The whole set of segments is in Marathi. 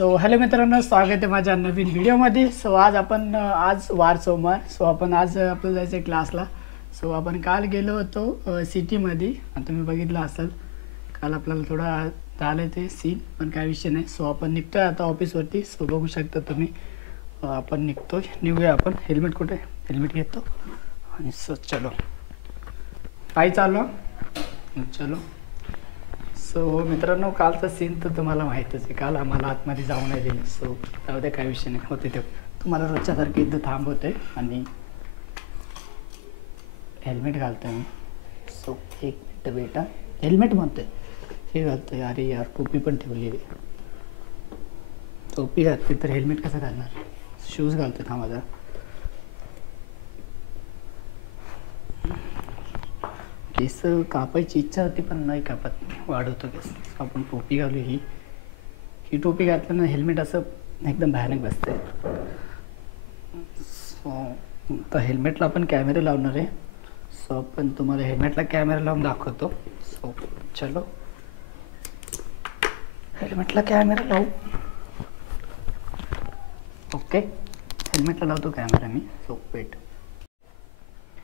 सो हॅलो मित्रांनो, स्वागत आहे माझ्या नवीन व्हिडिओमध्ये. सो आज वार सोमवार. सो आपण आज आपलं जायचं आहे क्लासला. सो आपण काल गेलो होतो सिटीमध्ये. तुम्ही बघितलं असेल काल आपल्याला थोडा झालं ते सीन, पण काय विषय नाही. सो आपण निघतोय आता ऑफिसवरती. सो बघू शकता तुम्ही आपण निघूया आपण. हेल्मेट कुठे? हेल्मेट घेतो आणि सो चलो काय चालू चलो. सो मित्रांनो, कालचा सीन तर तुम्हाला माहीतच आहे. काल आम्हाला आतमध्ये जाऊ नाही दिले. सो जाऊ दे, काही विषय नाही. होते ते तुम्हाला रोजच्यासारखे इथं थांबवते आणि हेल्मेट घालतो मी. सो एक मिनटं बेटा, हेल्मेट म्हणते हे घालतो. अरे यार, टोपी पण ठेवली आहे. टोपी घातली तर हेल्मेट कसं घालणार? शूज घालतो थांबा जरा. केस कापायची इच्छा होती पण नाही कापत, वाढवतो केस. आपण टोपी घालू. ही टोपी घातल्यानं हेल्मेट असं एकदम भयानक बसते. सो तर हेल्मेटला आपण कॅमेरा लावणार आहे. सो आपण तुम्हाला हेल्मेटला कॅमेरा लावून दाखवतो. सो चलो हेल्मेटला कॅमेरा लावू. ओके, हेल्मेटला लावतो कॅमेरा मी. So wait.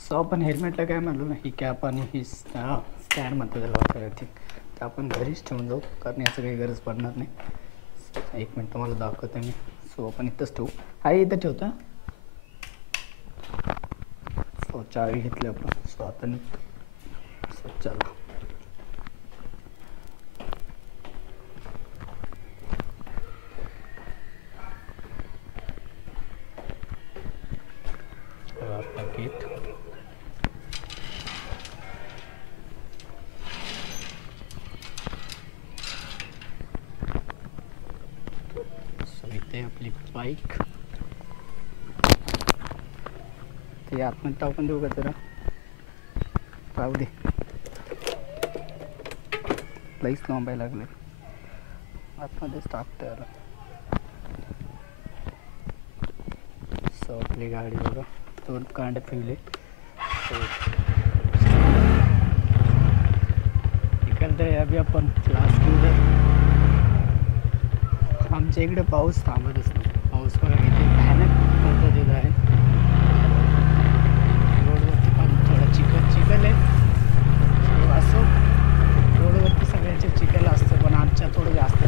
सो आपण हेल्मेटला काय म्हणलो ना, ही कॅप आणि ही स्टँड म्हणतो त्याला वापरायला, ठीक. तर आपण घरीच ठेवून जाऊ, कारण याचं काही गरज पडणार नाही. एक मिनिट तुम्हाला दाखवतो मी. सो आपण इथंच ठेवू. आहे इथं ठेवता. सो चावी घेतली आपण. सो आता निघतो. सो चला. आपला गेट. इथे आपली बाईक. ते आतमध्ये टाकून देऊ का जरा? राहू दे, लईच लांबायला लागले. आतमध्येच टाकते याला. सो आपली गाडी बघा, दोन कांडे फिरले. इकडे अभी आपण क्लास घेऊ. आमच्या इकडे पाऊस थांबतच नाही. पाऊस बघा किती भयानक पद्धतीचा आहे. रोडवरती पण थोडा चिखल आहे. असं रोडवरती सगळ्यांचे चिखल असतं, पण आमच्या थोडं जास्त.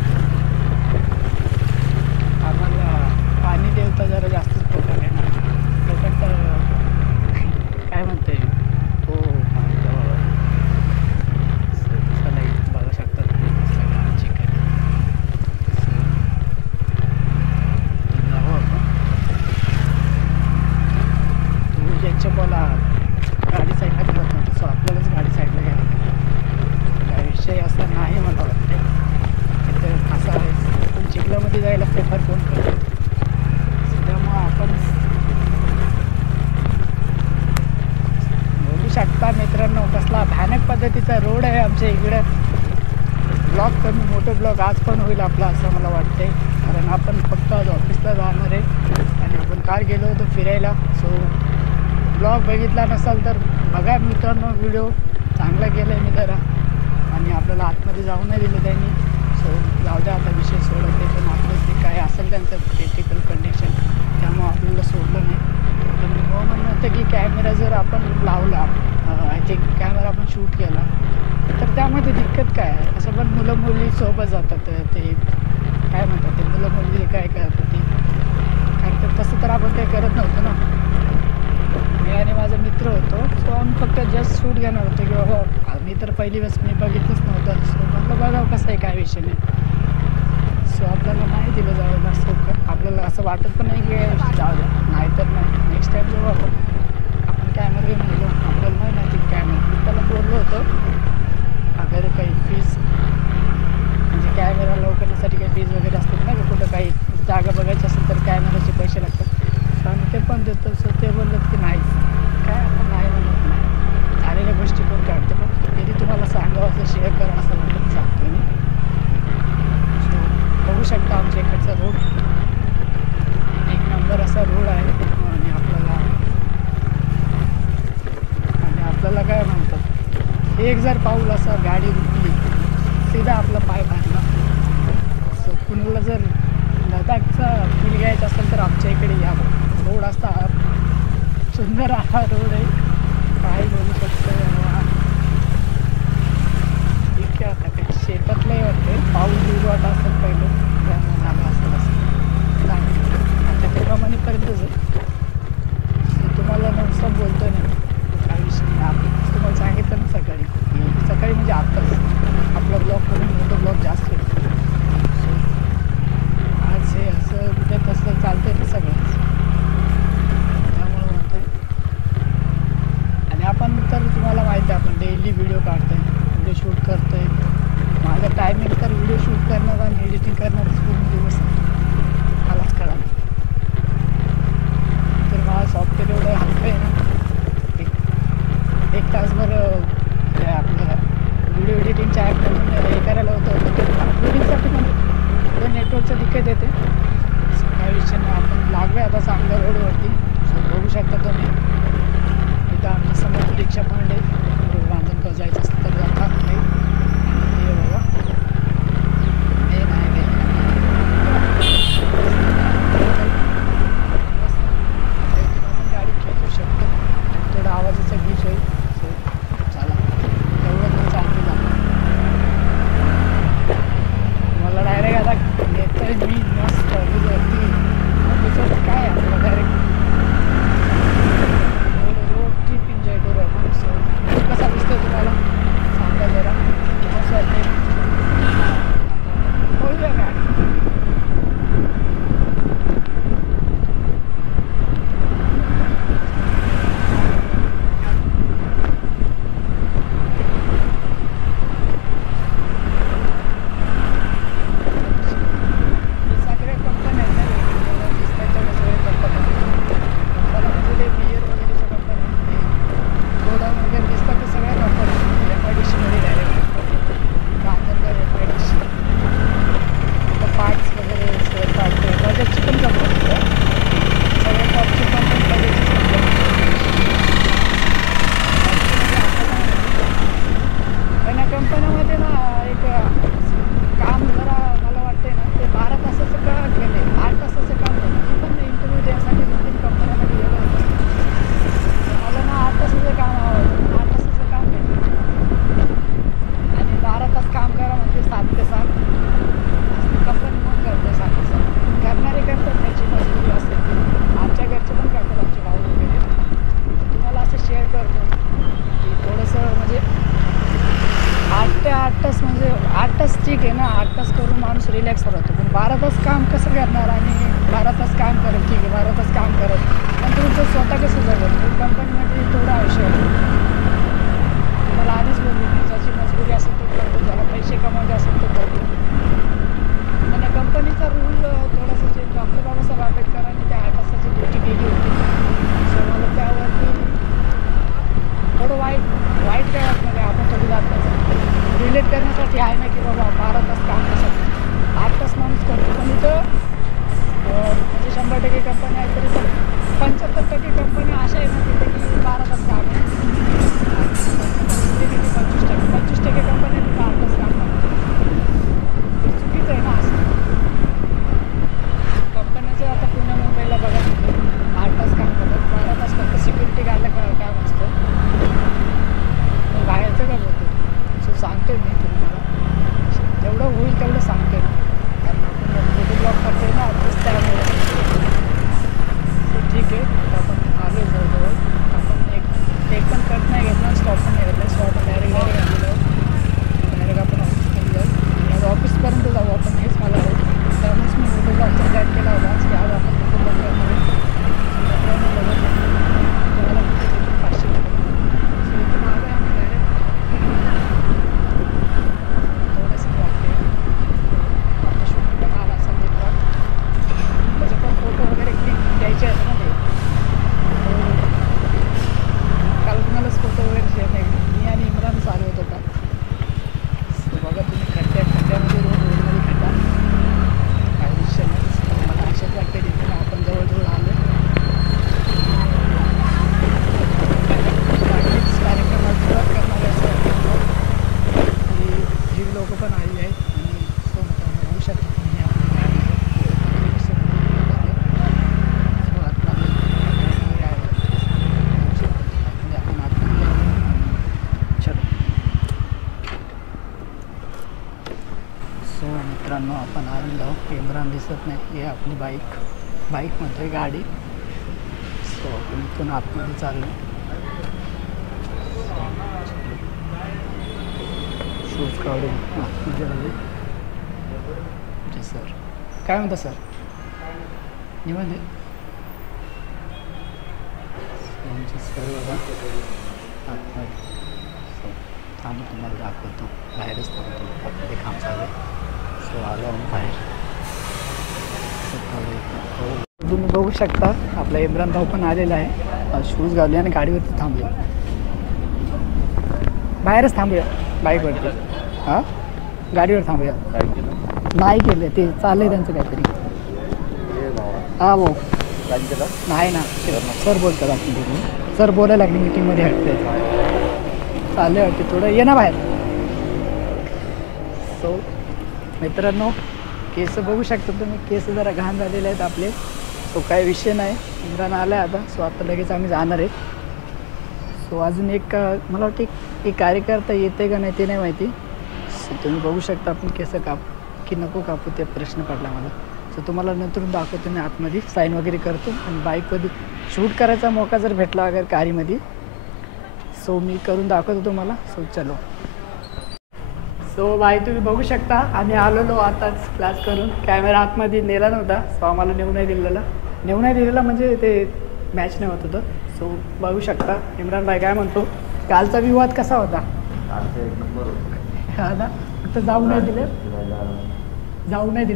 आम्हाला पाणी देवता जरा जास्तच प्रकार आहे ना. लोकांत काय म्हणते तो बघू शकता तुम्ही सगळं चिखल. बोला गाडी साईडला करत नव्हती. सो आपल्यालाच गाडी साईडला घ्यायला लागते. काय विषय असा नाही मला वाटते. तिथे असं आहे, पण चिखलामध्ये जायला प्रेफर कोण करतो. त्यामुळं आपण बघू शकता मित्रांनो, कसला भयानक पद्धतीचा रोड आहे आमच्या इकडे. ब्लॉग कमी मोठे ब्लॉग आज पण होईल आपला, असं मला वाटते. कारण आपण फक्त आज ऑफिसला जाणार आहे आणि आपण काल गेलो होतो फिरायला. सो ब्लॉग बघितला नसाल तर बघा मित्रांनो. व्हिडिओ चांगला केला आहे मी जरा, आणि आपल्याला आतमध्ये जाऊ नाही दिलं त्यांनी. सो जाऊ द्या, आता विषय सोडत आहे. पण आपलं ते काय असेल त्यांचं क्रिटिकल कंडिशन, त्यामुळं आपल्याला सोडलं नाही. पण मग म्हणणं होतं की कॅमेरा जर आपण लावला, आय थिंक कॅमेरा आपण शूट केला, तर त्यामध्ये दिक्कत काय आहे? असं पण मुलं मुली सोबत जातात. ते काय म्हणतात, ते मुलं मुली काय करतात ते कारण तसं तर आपण काही करत नव्हतं ना. मी आणि माझा मित्र होतो. सो आम्ही फक्त जस्ट शूट घेणार होतो की बाबा, मी तर पहिली वेळेस मी बघितलंच नव्हतं. सो म्हटलं बघावं कसं आहे, काय विषय नाही. सो आपल्याला नाही दिलं जायला. सो आपल्याला असं वाटत पण नाही की जाऊ द्या, नाही तर नाही, नेक्स्ट टाईम जाऊ आपण कॅमेरा घेऊन गेलो. आपल्याला नाही माहिती कॅमेरा. मी त्याला बोललो होतो, अगर काही फीज म्हणजे कॅमेरा करण्यासाठी काही फीज वगैरे असतात ना, की कुठं काही जागा बघायची असेल तर कॅमेराचे पैसे लागतात. आणि ते पण देतो. सो ते बोलत की नाही, काय आपण नाही म्हणत नाही. झालेल्या गोष्टी कोण काढते, पण तरी तुम्हाला सांगावं, असं शेअर करा असं म्हणत सांगतो मी. सो बघू शकता आमच्या इकडचा रोड एक नंबर असा रोड आहे. आणि आपल्याला काय म्हणतात, एक जर पाऊल असं गाडी रुकली सीधा आपला पाय भाजला. सो कुणाला जर लडाखचा फील घ्यायचा असेल तर आमच्या इकडे या. रोड असा सुंदर हा रोड आहे, काय बोलू शकतो. ठीक आहे, आता काही शेतातलंही वाटते. पाऊस दूर वाट असेल पहिलं त्यामुळे आलं असेल असं सांगितलं. आता ते कमानीपर्यंतच आहे. तुम्हाला नॉनस्टॉप बोलतो आहे ना, काही विषय नाही. आपण तुम्हाला सांगितलं ना सकाळी सकाळी म्हणजे आत्ताच आपला ब्लॉग करून मोठं ब्लॉग जास्त होतो. आज हे असं उद्या तसं चालतं ना सगळंच, त्यामुळं म्हणतो आहे. आणि आपण तर तुम्हाला माहिती आहे आपण डेली व्हिडिओ काढतो आहे, व्हिडिओ शूट करतो आहे. माझा टायमिंग तर व्हिडिओ शूट करणार आणि एडिटिंग करणारच पूर्ण दिवस मलाच कळालं. तर मला सॉफ्टवेअर एवढं हलकं आहे ना, एक तासभर आपलं व्हिडिओ एडिटिंगच्या ॲप म्हणून हे करायला होतं. ते अपलोडिंगसाठी पण थोडं नेटवर्कचं दिक्कत येते. काही विषय नाही. आपण लागलो आता चांगल्या रोडवरती, बघू शकता तुम्ही. इथं आमच्या समोर रिक्षा पॉईंट आहे. रांजणगाव जायचं असतं तर जाता नाही. हे बघा, हे नाही आपण गाडी खेचू शकतो आणि थोडा आवाजाचा गीच होईल. चला, एवढं तर चांगलं झालं. मला डायरेक्ट आता येतं आहे मी मस्त ऑफिसवरती. ऑफिसवरती काय आपलं डायरेक्ट रोड ट्रिप एन्जॉय करू आपण. सो कसा दिसतोय तुम्हाला सांगा जरा, मस्त वाटते. बोलूया काय. कंपन्यामध्ये ना एक काम जरा मला वाटते ना, ते 12 तासाचं केलं आहे. 8 तासाचं काम केलं. मी पण इंटरव्ह्यू द्यायसाठी 2-3 कंपन्यामध्ये गेलो होतो. मला ना 8 तासाचं काम आवडतं. 8 तासाचं काम केलं आणि 12 तास काम करा म्हणते 7 ते 7. कंपनी पण करते 7 ते 7. करणारे करतात, त्याची मजबुरी असते. आमच्या घरचे पण करतात, आमचे भाऊ वगैरे. तुम्हाला असं शेअर करतो की थोडंसं म्हणजे 8 ते 8 तास म्हणजे 8 तास ठीक आहे ना, 8 तास करून माणूस रिलॅक्स राहतो. पण 12 तास काम कसं करणार? आणि 12 तास काम करत, ठीक आहे 12 तास काम करत, पण तुमचं स्वतः कसं जगत? कंपनीमध्ये थोडं आयुष्य आहे. तुम्हाला आधीच बोललो मी, ज्याची मजबुरी असेल तो करतो, ज्याला पैसे कमवायचे असेल तो करतो. आणि कंपनीचा रूल थोडासा जे डॉक्टर बाबासाहेब आंबेडकरांनी त्या 8 तासाची ड्युटी केली होती. सो मला त्यावरती थोडं वाईट काय वाटलं काय. आपण थोडी जात रिलेट करण्यासाठी आहे ना की बाबा 12 तास काम कसं 8 तास माणूस करतो. पण इथं म्हणजे 100% कंपन्या आहेत तरी पण 75% कंपन्या अशा आहे ना तिथे की 12 तास काम आहे. 25% कंपन्या तिथं 8 तास काम करतात. आपण आलेलो. इम्रान दिसत नाही. हे आपली बाईक म्हणतोय गाडी. सो आपण इथून आतमध्ये चाललो. शूज काढून आतमध्ये आले. जी सर, काय म्हणता सर? निवांत सर बघा आतमध्ये. थांबू तुम्हाला दाखवतो. बाहेरच थांबतो. आतमध्ये काम चालू आहे. सो आलो आम्ही बाहेर. तुम्ही बघू शकता आपला इम्रान भाऊ पण आलेला आहे. शूज घालले आणि गाडीवरती थांबले. बाहेरच थांबूया बाईकवरती. हां, गाडीवर थांबूया. नाही केलं ते चाललं आहे त्यांचं काहीतरी. हां भाऊ नाही ना, सर बोलतात आपण तिथे. सर बोलायला लागले मीटिंगमध्ये हटते. चालले वाटते थोडं. ये ना बाहेर. सो मित्रांनो, केस बघू शकता तुम्ही. केस जरा घाण झालेले आहेत आपले. सो काही विषय नाही. इम्रान आला आहे आता. सो आता लगेच आम्ही जाणार आहे. सो अजून एक मला वाटतं एक कार्यकर्ता येते का नाही ते नाही माहिती. सो तुम्ही बघू शकता आपण केस कापू की नको कापू ते प्रश्न पडला मला. सो तुम्हाला नंतरून दाखवतो मी. आतमध्ये साईन वगैरे करतो आणि बाईकमध्ये शूट करायचा मौका जर भेटला वगैरे कारमध्ये सो मी करून दाखवतो तुम्हाला. सो चलो. सो भाई तुम्ही बघू शकता आम्ही आलेलो आताच क्लास करून. कॅमेरा आतमध्ये नेला नव्हता. सो आम्हाला नेऊ नाही दिलेला म्हणजे ते मॅच नाही होत होतं. सो बघू शकता इम्रान भाई काय म्हणतो. कालचा विवाद कसा होता? हा ना, फक्त जाऊ नाही दिलं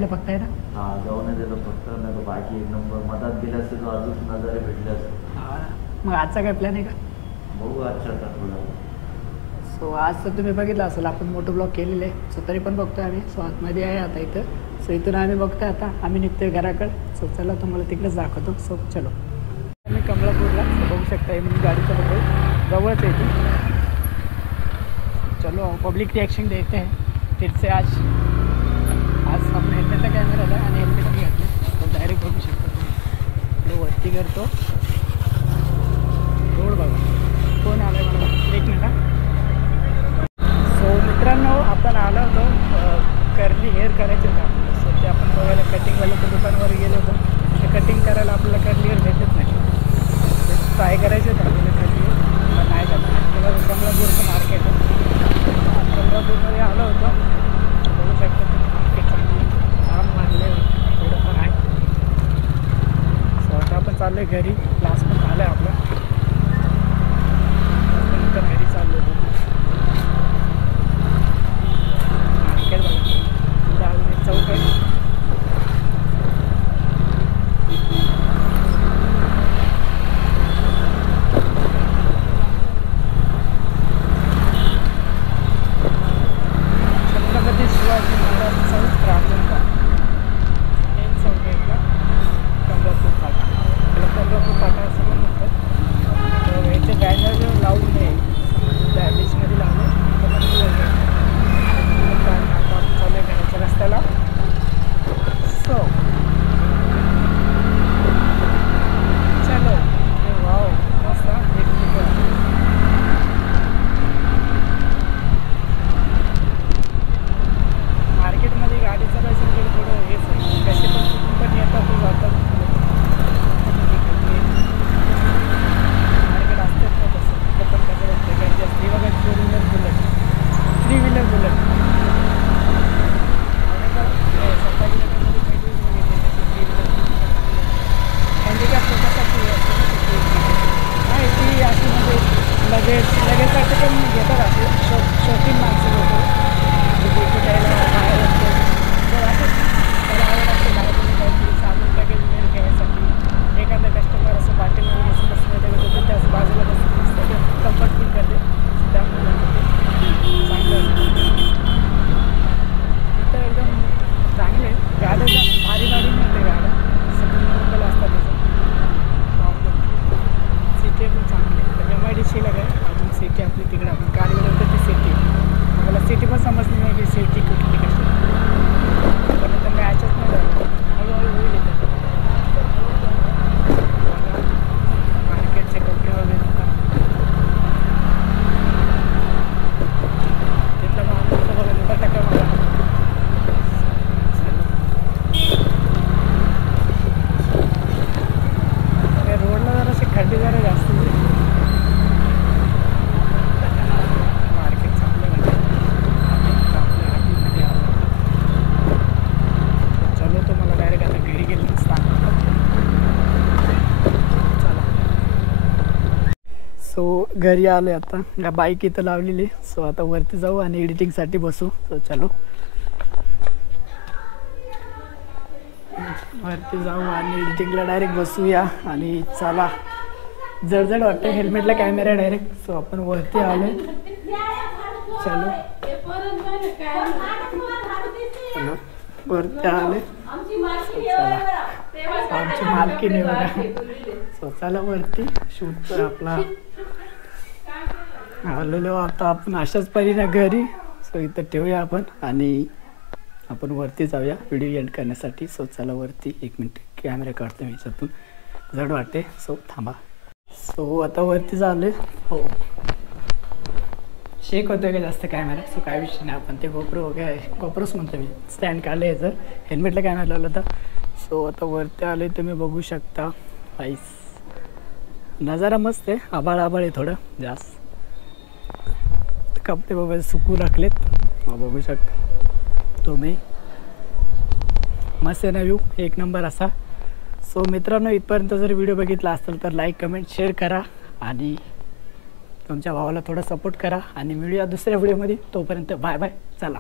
फक्त आहे ना. जाऊ नाही दिलं फक्त. नाही बाकी एक नंबर मधात दिला असतं तो अजून नजारे भेटले असते. मग आजचा काय प्लॅन आहे का? बघू आजच्या थोडा. सो आज तर तुम्ही बघितलं असेल आपण मोठं ब्लॉग केलेलं आहे. सो तरी पण बघतोय आम्ही. सो आतमध्ये आहे आता इथं. सो इथून आम्ही बघतोय आता आम्ही निघतोय घराकडे. सो चला तुम्हाला तिकडेच दाखवतो. सो चलो. आम्ही कमलापूरला बघू शकता. मी गाडीचं बघतो जवळच येते. चलो पब्लिक रिॲक्शन देते हैं फिर से. आज आपण हेल्मेटला कॅमेरा आला आणि हेल्मेट पण घातले. तो डायरेक्ट बघू शकतो तुम्ही. वरती करतो. रोड बघा. कोण आला आहे मला एक मिनिट. सो मित्रांनो आपण आलो होतो कर्ली हेअर करायचे होतं आपल्याला. सो ते आपण बघायला कटिंगवाल्याच्या दुकानावर गेलो होतो. ते कटिंग करायला आपल्याला कर्ली हेअर भेटत नाही. ते ट्राय करायचे होतं आपल्याला कर्ली हेअर पण नाही झालं. आपल्याला कमलापूरचं मार्केट आहे. कमलापूरमध्ये आलो होतो. बघू शकतो तुम्ही मार्केट चांगली काम मारले थोडंफार आहे. सो आता आपण चाललो आहे घरी. क्लास पण झालं आहे आपलं. आपण इथं घरी चाललो होतो. मार्केट बघा पुढं अजून एक चौक आहे. छत्रपती शिवाजी महाराज चौक राजनगाव. मेन चौक आहे का कमलापूर फाटा. त्याला कमलापूर फाटा घरी आलो आता, बाईक इथं लावलेली. सो आता वरती जाऊ आणि एडिटिंगसाठी बसू. सो चलो वरती जाऊ आणि एडिटिंगला डायरेक्ट बसूया. आणि चला, जड वाटतं हेल्मेटला कॅमेरा डायरेक्ट. सो आपण वरती आलो. चलो वरती आले. चला आमची मालकीने बघा. सो चला वरती शूट आपला आलेलो आता आपण अशाच परीने घरी. सो इथं ठेवूया आपण आणि आपण वरती जाऊया व्हिडिओ एंड करण्यासाठी. सो चला वरती 1 मिनिट कॅमेरा काढतो मी याच्यातून, जड वाटते. सो थांबा. सो आता वरती झाले. हो शेक होतोय का जास्त कॅमेरा. सो काय विषय नाही, आपण ते गोप्रो वगैरे गोप्रोच म्हणतो मी, स्टँड काढलं याचं, हेल्मेटला कॅमेरा लावला होता. सो आता वरती आले तुम्ही बघू शकता. आईस नजारा मस्त आहे, आबाळ आहे थोडं जास्त. कपडे बाबा सुकू टाकलेत बघू शकता तुम्ही. मस्त आहे ना व्ह्यू, 1 नंबर असा. सो मित्रांनो, इथपर्यंत जर व्हिडिओ बघितला असेल तर लाईक कमेंट शेअर करा आणि तुमच्या भावाला थोडा सपोर्ट करा. आणि मिळूया दुसऱ्या व्हिडिओमध्ये. तोपर्यंत बाय बाय. चला.